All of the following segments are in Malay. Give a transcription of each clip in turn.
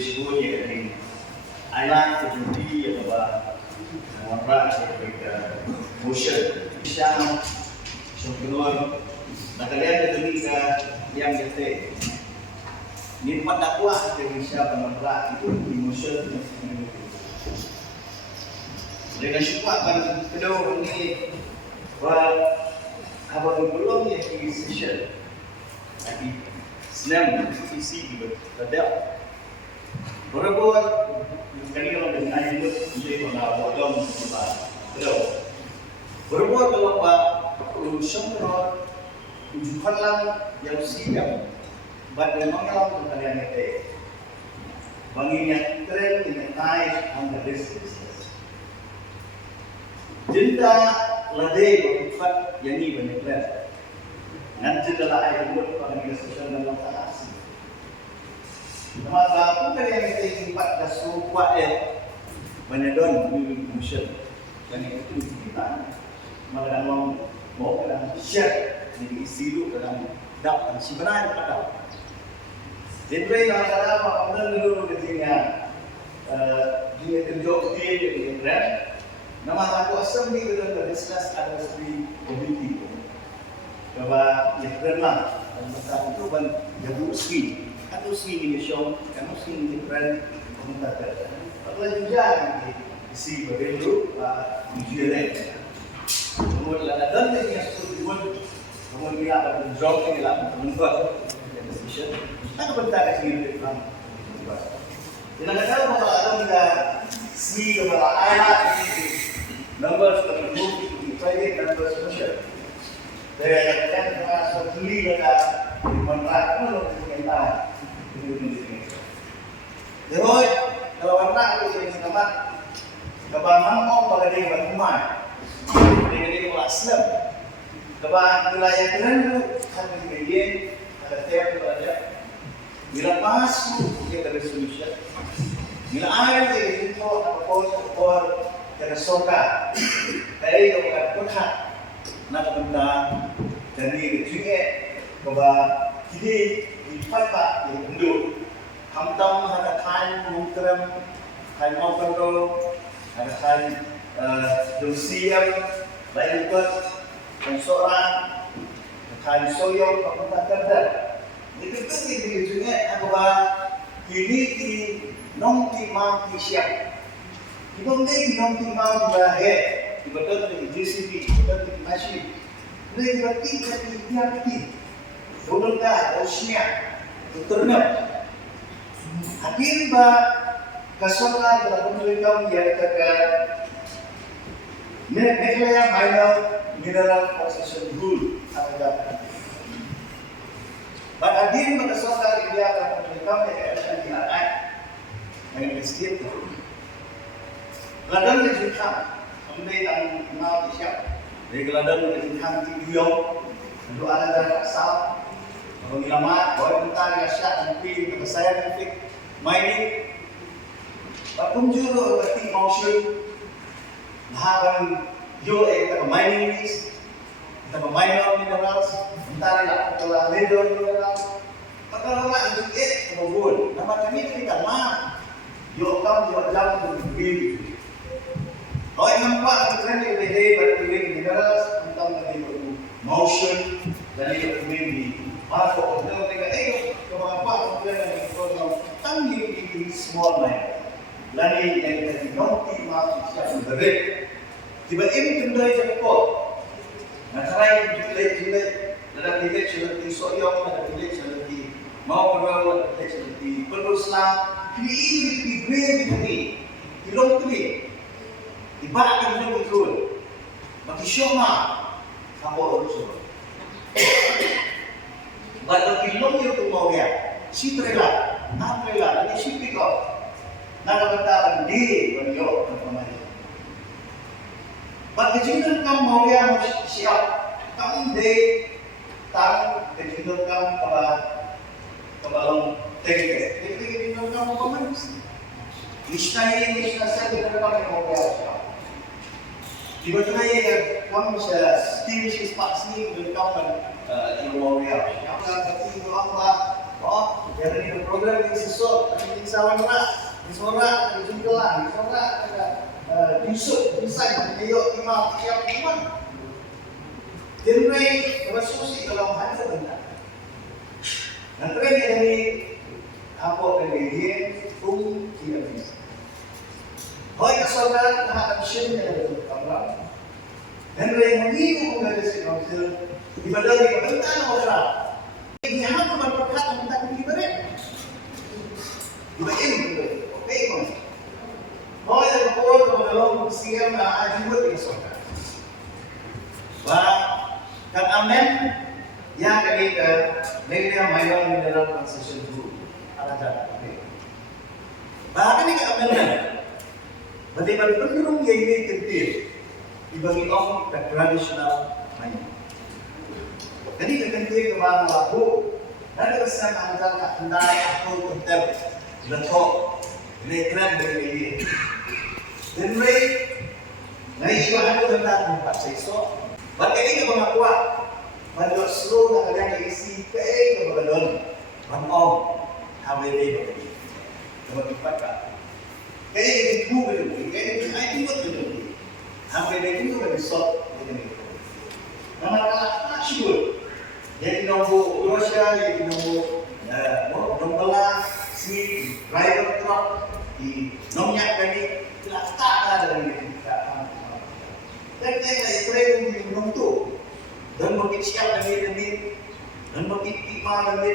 escolha em anak judi atau warna seperti motion siang sebelum kalian ketika yang gede ni dakwah dari siapa merah itu emotion dengan syukur kan kedua ini abang belum ya di session lagi senang isi gitu ada berapa kali kalau dengan ayat itu kalau bodong kalau berapa kalau pak urusan tujuan yang siap pada mengalau kalian itu banginnya keren dengan naik on the distance cinta ladai berfat yang ini banyak keren nanti dalam ayat itu pada kesempatan dalam taksi maka bukan yang kita empat kasu kuat banyak don emotion dan itu kita malah mau dalam share jadi isi itu dalam dapat sebenarnya pada jadi kalau kita dulu ketika dia tunjuk dia jadi keren nama aku asam ni kita dah discuss ada seperti community bahwa yang keren lah masa itu ban jago ski atau ski ini show kan ski ini keren komentar atau juga isi berbeda ujian kemudian ada dan yang seperti kemudian ada drop yang lah membuat decision tak bentar sini dalam tidak tahu kalau ada kita si kepada ayat ini numbers tersebut private numbers social dari yang kita beli pada kontrak itu kita terus kalau kontrak itu yang sama kebanyakan orang pada dia berumah dia kelasnya kebanyakan wilayah keren itu ada bagian ada tiap ada bila masuk dia ada solution bila air dia itu apa dari soka dari yang berkat nak benda dari juga bahwa ini dipakai untuk hamtam ada kain mungkram kain mungkram ada kain dosiam lain buat konsoran kain soyong apa kerja itu juga bahwa ini di nongki mati siap ibang day ginong timang bahe ibadat ni JCB ibadat ni machine ni berarti berarti dolong ka osnya turun akhir ba kasola dalam pemilikan yang kata neklaya minor mineral processing rule ada ba akhir ba kasola dia dalam pemilikan yang ada di atas yang disediakan ladang di Jepang, kemudian yang kenal di siapa? Dari ladang di Jepang di Rio, itu ada dari asal, kalau lama, boleh bentar ya siap nanti kalau saya nanti mining, juga berarti motion, lahan yo kita mining is, kita minor minerals, bentar ya kalau mineral minerals, kalau lah itu kemudian, nama kami kita mah, yo kamu yo jam berbeda. Oh, yang nampak keren ni dia berkumpul minerals tentang tadi motion dan dia berkumpul di apa orang tengok kalau apa kemudian kalau tanggi di small line lagi yang tadi nongki masuk siapa berbeda tiba-tiba kendai jemput nah cara yang jelek ada bilik seperti soyong ada bilik seperti mau berlalu ada bilik seperti beruslang ini begini hilong ini ibaratkan itu betul bagi syoma apa urusan bagi long itu mau dia si trela ini si pick up nak bertahan di beliau kemarin bagi jingle kamu mau dia siap kamu deh tahu jingle kamu kebalong tegak jingle kamu kemana Istilahnya saya tidak dapat mengobrol. Tiba-tiba ya kamu bisa steam si spark ni berkawan di L'Oreal. Yang berarti itu apa? Oh, Yang ini program yang sesuatu, yang sawan nak, disorak, dijengkelan, disorak, disuk, desain, ayo imam, siap imam. Jenai resolusi dalam hati benar. Nanti ini apa kejadian pun tidak bisa. Hoi kesokan akan sini ada berkembang. Dan yang menipu dari si kausir dibanding kebentan orang. Ini apa berperkara tentang diberi? Diberi oke kon. Hoi yang kau dalam siang ajibut kesokan. Wah, kan amen yang ketiga media mayor mineral transition group ada jalan. Bahkan ini amen. Bagaimana penurung yang ini kecil dibagi orang ke tradisional main. Jadi kekentir ke bawah lagu dan kesan antara andai atau konter letok letran dari ini. Dan mereka bahan tentang tempat seksual. Bagai ini kepengakuan, pada seluruh yang isi ke keberadaan om HWD begini. Dapat dipakai. Kaya itu betul, kaya itu betul. HWD itu lebih soft begini. Nama sure. Jadi nombor Russia, jadi nombor si driver truck di nomnya kami tak ada dari kita. Dan itu yang menentu dan makin siap dan makin ikmal dan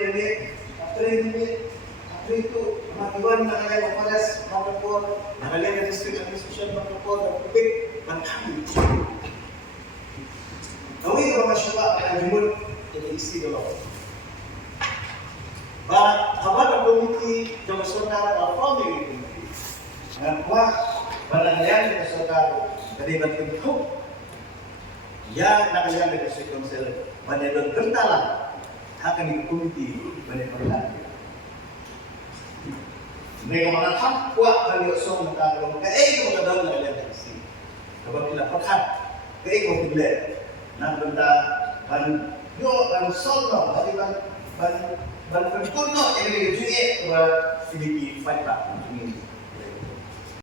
itu kemajuan mengenai Polres Makassar, mengenai distrik administrasi Makassar dan publik berkami. Kami kalau masyarakat akan jumul jadi isi dulu. Bahwa komiti jam saudara apa ini? Bahwa barangnya jam saudara dari bentuk yang nakalian dari sekonsel pada don kentalan akan dikomiti pada perlahan. Mereka mengatakan kuat bagi usul tentang keiko kedon nakalian dari sini. Apabila perkan keiko bila nak tentang ban yo ban solo bagi ban kuno yang dijual ke Filipina 5 tahun.